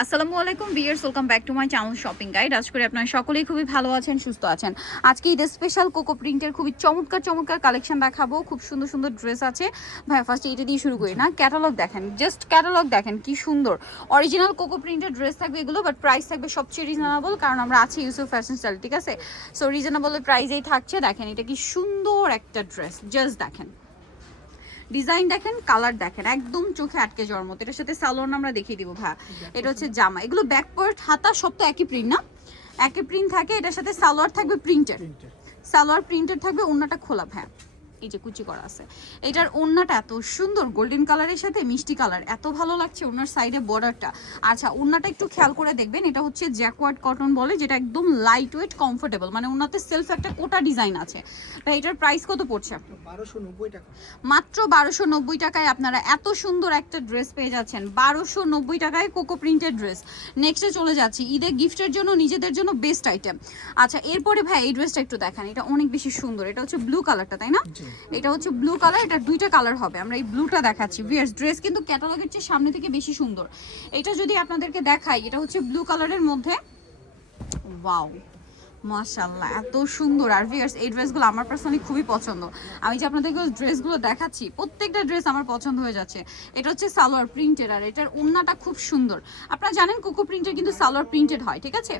আসসালামু আলাইকুম viewers, welcome back to my channel shopping guide. আজ করে আপনারা সকলেই খুবই ভালো আছেন, সুস্থ আছেন। আজকে ঈদের স্পেশাল কোকো প্রিন্টের খুবই চমৎকার চমৎকার কালেকশন দেখাবো। খুব সুন্দর সুন্দর ড্রেস আছে। ভাই ফার্স্টে এটা দিয়ে শুরু করি না, ক্যাটালগ দেখেন, জাস্ট ক্যাটালগ দেখেন কি সুন্দর। অরিজিনাল কোকো প্রিন্টের ড্রেস থাকবে এগুলো, বাট প্রাইস থাকবে সবচেয়ে রিজনেবল, কারণ আমরা আছি ইউসুফ ফ্যাশন স্টাইল, ঠিক আছে? সো রিজনেবল প্রাইসেই থাকছে। দেখেন এটা কি সুন্দর একটা ড্রেস, জাস্ট দেখেন ডিজাইন দেখেন, কালার দেখেন, একদম চোখে আটকে যাওয়ার মতো। এটার সাথে সালোয়ার আমরা দেখিয়ে দিব। ভাই এটা হচ্ছে জামা, এগুলো ব্যাক পার্ট হাতা সব তো একই প্রিন্ট না, একই প্রিন্ট থাকে। এটার সাথে সালোয়ার থাকবে প্রিন্টের, সালোয়ার প্রিন্টের থাকবে, ওন্নাটা খোলা। হ্যাঁ এই যে কুচি করা আছে। এটার ওন্নাটা এত সুন্দর গোল্ডেন কালারের সাথে মিষ্টি কালার, এত ভালো লাগছে ওনার সাইডে বর্ডারটা। আচ্ছা ওন্নাটা একটু খেয়াল করে দেখবেন, এটা হচ্ছে জ্যাকওয়ার্ড কটন বলে, যেটা একদম লাইট ওয়েট কমফোর্টেবল, মানে ওনাতে সেলফ একটা কোটা ডিজাইন আছে। তাই এটার প্রাইস কত পড়ছে? 1290 টাকা। মাত্র 1290 টাকায় আপনারা এত সুন্দর একটা ড্রেস পেয়ে যাচ্ছেন। 1290 টাকায় কোকো প্রিন্টেড ড্রেস। নেক্সটে চলে যাচ্ছি, ঈদের গিফটের জন্য, নিজেদের জন্য বেস্ট আইটেম। আচ্ছা এরপরে ভাই এই ড্রেসটা একটু দেখান, এটা অনেক বেশি সুন্দর। এটা হচ্ছে ব্লু কালারটা, তাই না? এটা হচ্ছে ব্লু কালার, এটা দুইটা কালার হবে। আমরা এই ব্লুটা দেখাচ্ছি। ভিউয়ার্স ড্রেস কিন্তু ক্যাটালগের চেয়ে সামনে থেকে বেশি সুন্দর। এটা যদি আপনাদেরকে দেখাই, এটা হচ্ছে ব্লু কালারের মধ্যে, ওয়াও মাশাআল্লাহ এত সুন্দর। আর ভিউয়ার্স এই ড্রেসগুলো আমার পার্সোনালি খুবই পছন্দ। আমি যে আপনাদেরকে ড্রেসগুলো দেখাচ্ছি, প্রত্যেকটা ড্রেস আমার পছন্দ হয়ে যাচ্ছে। এটা হচ্ছে সালোয়ার প্রিন্টেড, আর এটার ওড়নাটা খুব সুন্দর। আপনারা জানেন কোকো প্রিন্টের কিন্তু সালোয়ার প্রিন্টেড হয়, ঠিক আছে?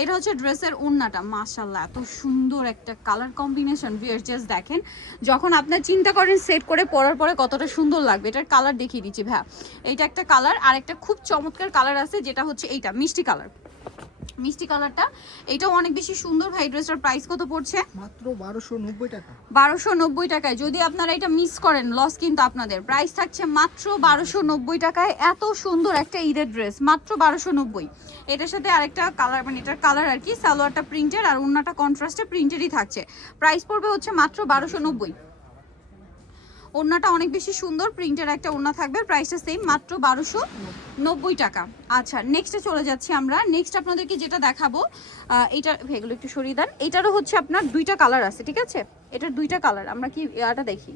এটা হচ্ছে ড্রেসের ওড়নাটা। মাশাআল্লাহ এত সুন্দর একটা কালার কম্বিনেশন। ভিউয়ার্স জাস্ট দেখেন, যখন আপনার চিন্তা করেন সেট করে পরার পরে কতটা সুন্দর লাগবে। এটার কালার দেখিয়ে দিচ্ছি ভাই। এইটা একটা কালার, আর একটা খুব চমৎকার কালার আছে, যেটা হচ্ছে এইটা মিষ্টি কালার, মিষ্টি কালারটা। এটাও অনেক বেশি সুন্দর। ভাই ড্রেসটার প্রাইস কত পড়ছে? মাত্র 1290 টাকা। 1290 টাকায়। যদি আপনারা এটা মিস করেন লস কিন্তু আপনাদের। প্রাইস থাকছে মাত্র 1290 টাকায়। এত সুন্দর একটা ঈদের ড্রেস, মাত্র 1290। এটার সাথে আরেকটা কালার, মানে এটার কালার আর কি, সালোয়ারটা প্রিন্টের আর ওন্নাটা কন্ট্রাস্টে প্রিন্টেরই থাকছে। প্রাইস পড়বে হচ্ছে মাত্র 1290। ওড়নাটা অনেক বেশি সুন্দর, প্রিন্টের একটা ওড়না থাকবে, প্রাইসটা সেম, মাত্র 1290 টাকা। আচ্ছা নেক্সটে চলে যাচ্ছি আমরা। নেক্সট আপনাদেরকে যেটা দেখাবো, এটা এগুলো একটু সরিয়ে দেন। এটারও হচ্ছে আপনার দুইটা কালার আছে, ঠিক আছে? এটার দুইটা কালার। আমরা কি এটা দেখি,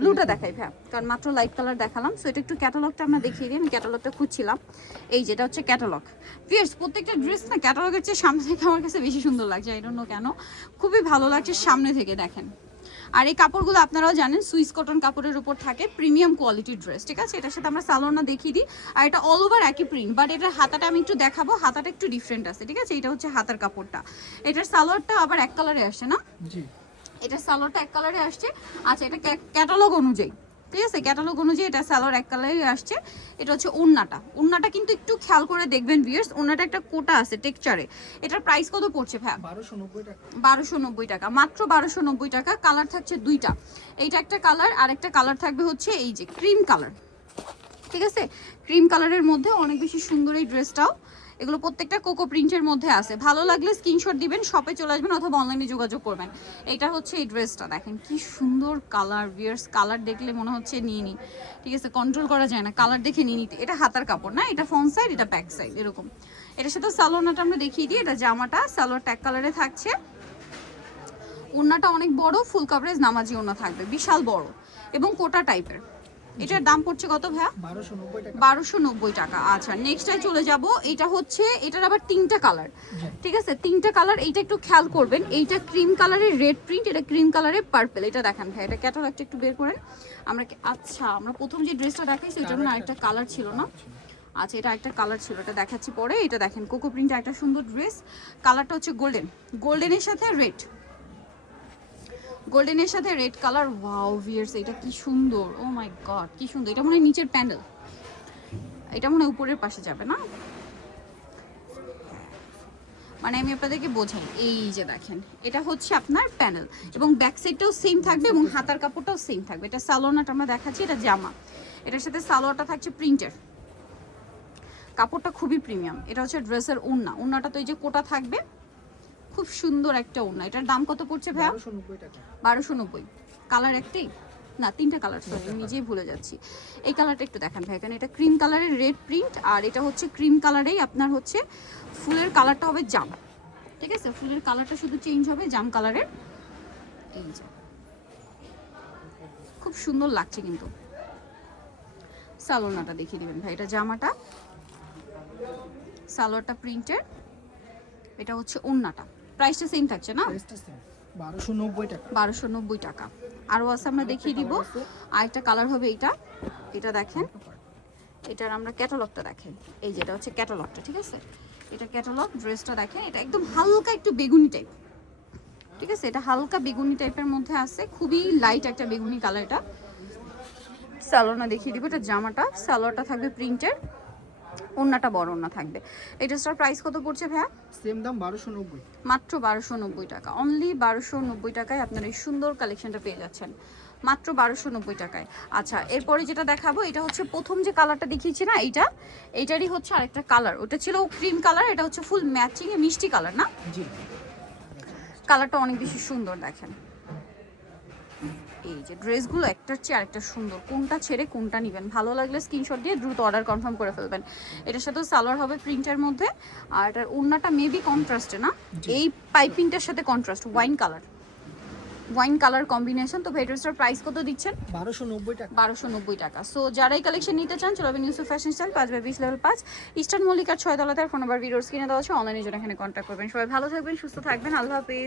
ব্লুটা দেখাই ভাই, কারণ মাত্র লাইট কালার দেখালাম। সো এটা একটু ক্যাটালগটা আমরা দেখিয়ে দিই। আমি ক্যাটালগটা খুঁজছিলাম, এই যেটা হচ্ছে ক্যাটালগ। ফিয়ার্স প্রত্যেকটা ড্রেস না ক্যাটালগের চেয়ে সামনে থেকে আমার কাছে বেশি সুন্দর লাগছে, আই ডোন্ট নো কেন, খুবই ভালো লাগছে সামনে থেকে। দেখেন, আর এই কাপড়গুলো আপনারাও জানেন সুইস কটন কাপড়ের উপর থাকে, প্রিমিয়াম কোয়ালিটির ড্রেস, ঠিক আছে? এটার সাথে আমরা সালোয়ারটা দেখিয়ে দিই। আর এটা অল ওভার একই প্রিন্ট, বাট এটার হাতাটা আমি একটু দেখাবো, হাতাটা একটু ডিফারেন্ট আছে, ঠিক আছে? এটা হচ্ছে হাতার কাপড়টা। এটার সালোয়ারটা আবার এক কালারে আসছে না? জি, এটার সালোয়ারটা এক কালারে আসছে। আচ্ছা এটা ক্যাটালগ অনুযায়ী, ঠিক আছে? ক্যাটালগ অনুযায়ী এটা সালোয়ার এক কালারে আসছে। এটা হচ্ছে ওড়নাটা, ওড়নাটা কিন্তু একটু খেয়াল করে দেখবেন ভিউয়ার্স, ওড়নাটা একটা কোটা আছে টেক্সচারে। এটার প্রাইস কত পড়ছে ভাই? 1290 টাকা। 1290 টাকা, মাত্র 1290 টাকা। কালার থাকছে দুইটা, এইটা একটা কালার, আর একটা কালার থাকবে হচ্ছে এই যে ক্রিম কালার, ঠিক আছে? ক্রিম কালারের মধ্যে অনেক বেশি সুন্দর এই ড্রেসটাও। এগুলো প্রত্যেকটা কোকো প্রিন্টের মধ্যে আছে। ভালো লাগলে স্ক্রিনশট দিবেন, শপে চলে আসবেন অথবা অনলাইনে যোগাযোগ করবেন। এটা হচ্ছে এই ড্রেসটা, দেখেন কি সুন্দর কালার। ভিউয়ার্স কালার দেখলে মনে হচ্ছে নিয়ে নিই, ঠিক আছে? কন্ট্রোল করা যায় না, কালার দেখে নিয়ে নিতে। এটা হাতার কাপড় না, এটা ফ্রন্ট সাইড, এটা ব্যাক সাইড, এরকম। এটার সাথে সালোয়ারটা আমরা দেখিয়ে দিই। এটা জামাটা, সালোয়ার ট্যাগ কালারে থাকছে। ওড়নাটা অনেক বড়, ফুল কভারেজ নামাজি ওড়না থাকবে, বিশাল বড় এবং কোটা টাইপের। এটার দাম পড়ছে কত ভাইয়া? 1290 টাকা। 1290 টাকা। আচ্ছা নেক্সটটাই চলে যাব। এটা হচ্ছে, এটার আবার তিনটা কালার, ঠিক আছে? তিনটা কালার। এইটা একটু খেয়াল করবেন, এইটা ক্রিম কালারের রেড প্রিন্ট, এটা ক্রিম কালারের পার্পল। এটা দেখেন ভাই, এটা ক্যাটালগটা একটু বের করেন। আমরা আচ্ছা আমরা প্রথম যে ড্রেসটা দেখাইছি ওটার না আরেকটা কালার ছিল না? আচ্ছা এটা একটা কালার ছিল, এটা দেখাচ্ছি পরে। এটা দেখেন কোকো প্রিন্টে একটা সুন্দর ড্রেস, কালারটা হচ্ছে গোল্ডেন, গোল্ডেনের সাথে রেড, গোল্ডেনের সাথে রেড কালার। ওয়াও ভিউয়ার্স এটা কি সুন্দর, ও মাই গড কি সুন্দর। এটা মনে হয় নিচের প্যান্ডেল, এটা মনে হয় উপরের পাশে যাবে না, মানে আমি আপনাদেরকে বোঝাই। এই যে দেখেন এটা হচ্ছে আপনার প্যানেল, এবং ব্যাক সাইডটাও সেম থাকবে এবং হাতার কাপড়টাও সেম থাকবে। এটা সালোয়ারটা আমরা দেখাচ্ছি, এটা জামা, এটার সাথে সালোয়ারটা থাকছে প্রিন্টের, কাপড়টা খুবই প্রিমিয়াম। এটা হচ্ছে ড্রেসের ওড়না, ওড়নাটা তো এই যে কোটা থাকবে, খুব সুন্দর একটা ওড়না। এটার দাম কত পড়ছে ভাইয়া? 1290 টাকা। 1290। কালার একটাই না, তিনটা কালার, সরি নিজেই ভুলে যাচ্ছি। এই কালারটা একটু দেখেন ভাই, কারণ এটা ক্রিম কালারের রেড প্রিন্ট, আর এটা হচ্ছে ক্রিম কালারেই আপনার হচ্ছে ফুলের কালারটা হবে জাম, ঠিক আছে? ফুলের কালারটা শুধু চেঞ্জ হবে জাম কালারের। এই যে খুব সুন্দর লাগছে কিন্তু। সালোনাটা দেখিয়ে দিবেন ভাই, এটা জামাটা, সালোয়ারটা প্রিন্টের, এটা হচ্ছে ওড়নাটা। প্রাইসটা সেম থাকছে না? প্রাইসটা সেম 1290 টাকা। 1290 টাকা। আরও আছে, আমরা দেখিয়ে দিব। আরেকটা কালার হবে এইটা, এটা দেখেন, এটার আমরা ক্যাটালগটা দেখেন, এই যে এটা হচ্ছে ক্যাটালগটা, ঠিক আছে? এটা ক্যাটালগ, ড্রেসটা দেখেন, এটা একদম হালকা একটু বেগুনি টাইপ, ঠিক আছে? এটা হালকা বেগুনি টাইপের মধ্যে আছে, খুবই লাইট একটা বেগুনি কালার। এটা সালোয়ারটা দেখিয়ে দিব, এটা জামাটা, সালোয়ারটা থাকবে প্রিন্টের, ওড়নাটা বড় ওড়না থাকবে। এই ড্রেসটার প্রাইস কত পড়ছে ভাইয়া? সেম দাম 1290। মাত্র 1290 টাকা। অনলি 1290 টাকায় আপনারা এই সুন্দর কালেকশনটা পেয়ে যাচ্ছেন, মাত্র 1290 টাকায়। আচ্ছা, এরপরে যেটা দেখাবো, এটা হচ্ছে প্রথম যে কালারটা দেখিয়েছি না, এইটারই হচ্ছে আরেকটা কালার। ওটা ছিল ক্রিম কালার, এটা হচ্ছে ফুল ম্যাচিং এ মিষ্টি কালার না? জি। কালারটা অনেক বেশি সুন্দর দেখেন। এই যে ড্রেসগুলো একটার চেয়ে আরেকটা সুন্দর, কোনটা ছেড়ে কোনটা নেবেন, ভালো লাগলে স্ক্রিনশট দিয়ে দ্রুত অর্ডার কনফার্ম করে ফেলবেন। এটার সাথে সালোয়ার হবে প্রিন্টের মধ্যে, আর এটার ওড়নাটা মেবি কন্ট্রাস্টে না, এই পাইপিংটার সাথে কন্ট্রাস্ট, ওয়াইন কালার কম্বিনেশন। তো ড্রেসটার প্রাইস কত দিচ্ছেন? 1290 টাকা। 1290 টাকা। সো যারা এই কালেকশন নিতে চান, চলে যাবেন Yusuf fashion style, 5/20 level 5, eastern মল্লিকার 6 তলাতে। ফোন নাম্বার ভিডিওর স্ক্রিনে দেওয়া আছে, অনলাইনে জন্য এখানে কন্ট্যাক্ট করবেন। সবাই ভালো থাকবেন, সুস্থ থাকবেন, আল্লাহ হাফেজ।